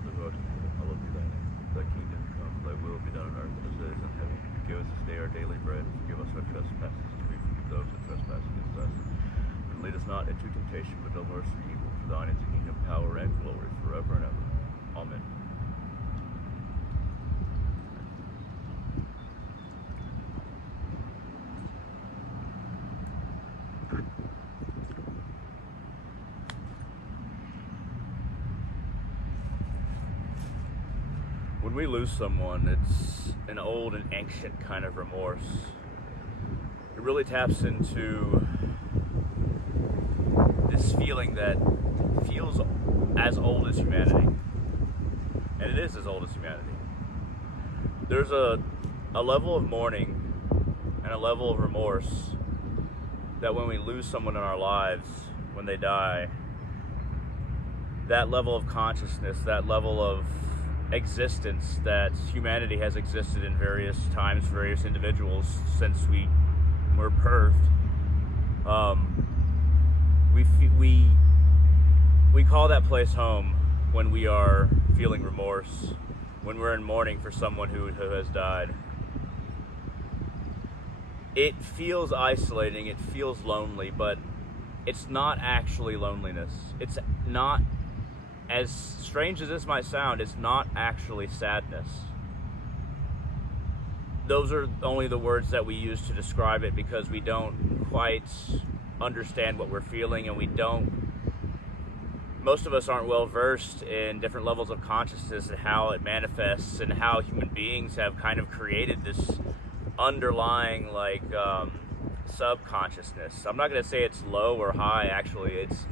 our devotion, hallowed be thy name. Thy kingdom come, thy will be done on earth as it is in heaven. Give us this day our daily bread, and forgive us our trespasses, as we forgive those who trespass against us. And lead us not into temptation, but deliver us from evil. For thine is the kingdom, power, and glory, forever and ever. Amen. When we lose someone, it's an old and ancient kind of remorse. It really taps into this feeling that feels as old as humanity. And it is as old as humanity. There's a level of mourning and a level of remorse that when we lose someone in our lives, when they die, that level of consciousness, that level of existence that humanity has existed in various times, various individuals since we were birthed. We call that place home when we are feeling remorse, when we're in mourning for someone who has died. It feels isolating, it feels lonely, but it's not actually loneliness. It's not, as strange as this might sound, it's not actually sadness. Those are only the words that we use to describe it because we don't quite understand what we're feeling, and most of us aren't well versed in different levels of consciousness and how it manifests and how human beings have kind of created this underlying subconsciousness. I'm not going to say it's low or high, actually. It's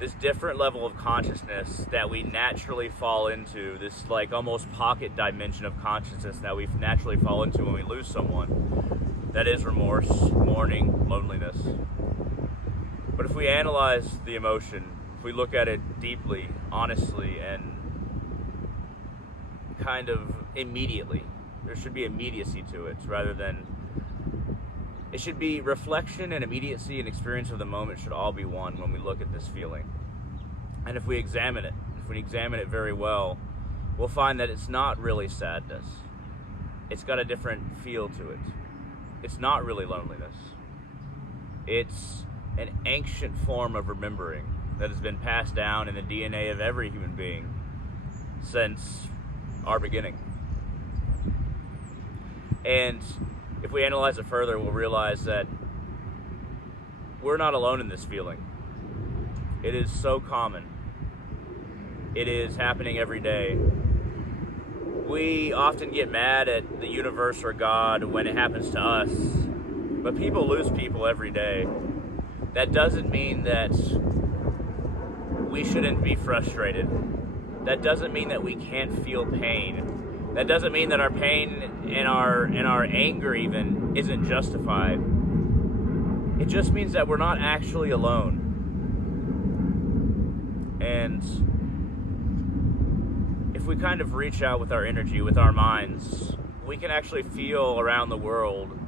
this different level of consciousness that we naturally fall into, this almost pocket dimension of consciousness that we naturally fall into when we lose someone. That is remorse, mourning, loneliness. But if we analyze the emotion, if we look at it deeply, honestly, and kind of immediately, there should be immediacy to it rather than, it should be reflection and immediacy and experience of the moment should all be one when we look at this feeling. And if we examine it very well, we'll find that it's not really sadness. It's got a different feel to it. It's not really loneliness. It's an ancient form of remembering that has been passed down in the DNA of every human being since our beginning. And if we analyze it further, we'll realize that we're not alone in this feeling. It is so common. It is happening every day. We often get mad at the universe or God when it happens to us, but people lose people every day. That doesn't mean that we shouldn't be frustrated. That doesn't mean that we can't feel pain. That doesn't mean that our pain and our anger even isn't justified. It just means that we're not actually alone. And if we kind of reach out with our energy, with our minds, we can actually feel around the world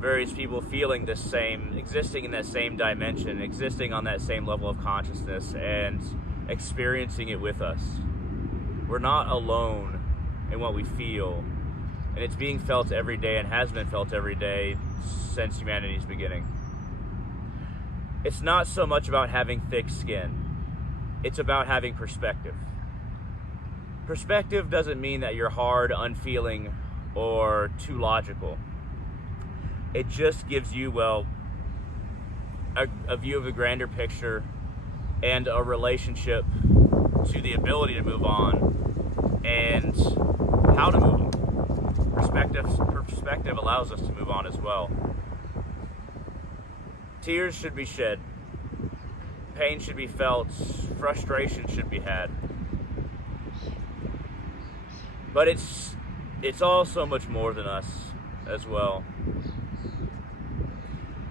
various people feeling this same, existing in that same dimension, existing on that same level of consciousness and experiencing it with us. We're not alone in what we feel, and it's being felt every day and has been felt every day since humanity's beginning. It's not so much about having thick skin. It's about having perspective. Perspective doesn't mean that you're hard, unfeeling, or too logical. It just gives you, a view of the grander picture and a relationship to the ability to move on and how to move on. Perspective allows us to move on as well. Tears should be shed. Pain should be felt. Frustration should be had. But it's all so much more than us as well.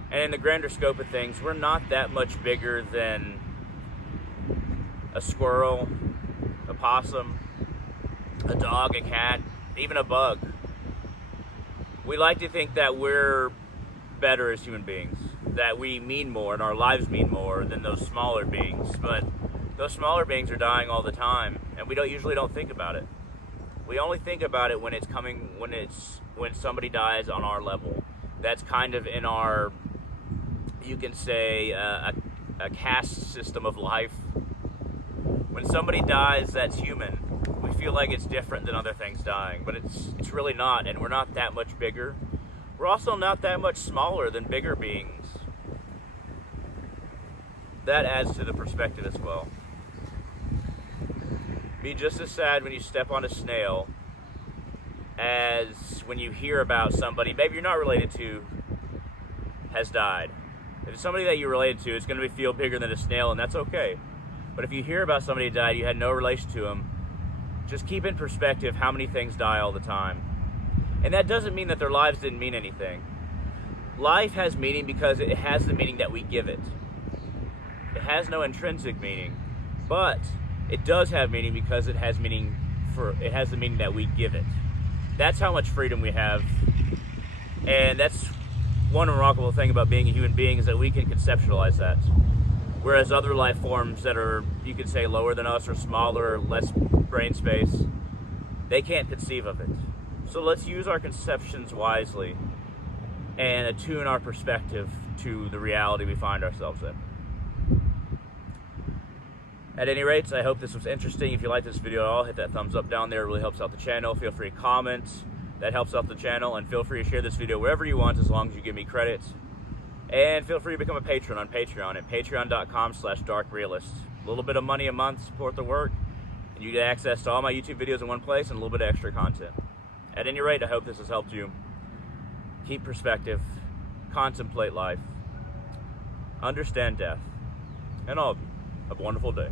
And in the grander scope of things, we're not that much bigger than a squirrel, a possum, a dog, a cat, even a bug. We like to think that we're better as human beings, that we mean more and our lives mean more than those smaller beings, but those smaller beings are dying all the time, and we usually don't think about it. We only think about it when when somebody dies on our level. That's kind of in our, you can say, a caste system of life. When somebody dies that's human, we feel like it's different than other things dying, but it's really not, and we're not that much bigger. We're also not that much smaller than bigger beings. That adds to the perspective as well. Be just as sad when you step on a snail as when you hear about somebody maybe you're not related to has died. If it's somebody that you're related to, it's going to feel bigger than a snail, and that's okay. But if you hear about somebody who died, you had no relation to them, just keep in perspective how many things die all the time. And that doesn't mean that their lives didn't mean anything. Life has meaning because it has the meaning that we give it. It has no intrinsic meaning, but it does have meaning because it has the meaning that we give it. That's how much freedom we have. And that's one remarkable thing about being a human being, is that we can conceptualize that. Whereas other life forms that are, you could say, lower than us or smaller or less brain space, they can't conceive of it. So let's use our conceptions wisely and attune our perspective to the reality we find ourselves in. At any rate, I hope this was interesting. If you liked this video at all, hit that thumbs up down there. It really helps out the channel. Feel free to comment. That helps out the channel. And feel free to share this video wherever you want, as long as you give me credit. And feel free to become a patron on Patreon at patreon.com/darkrealist. A little bit of money a month, support the work, and you get access to all my YouTube videos in one place and a little bit of extra content. At any rate, I hope this has helped you. Keep perspective, contemplate life, understand death, and all of you have a wonderful day.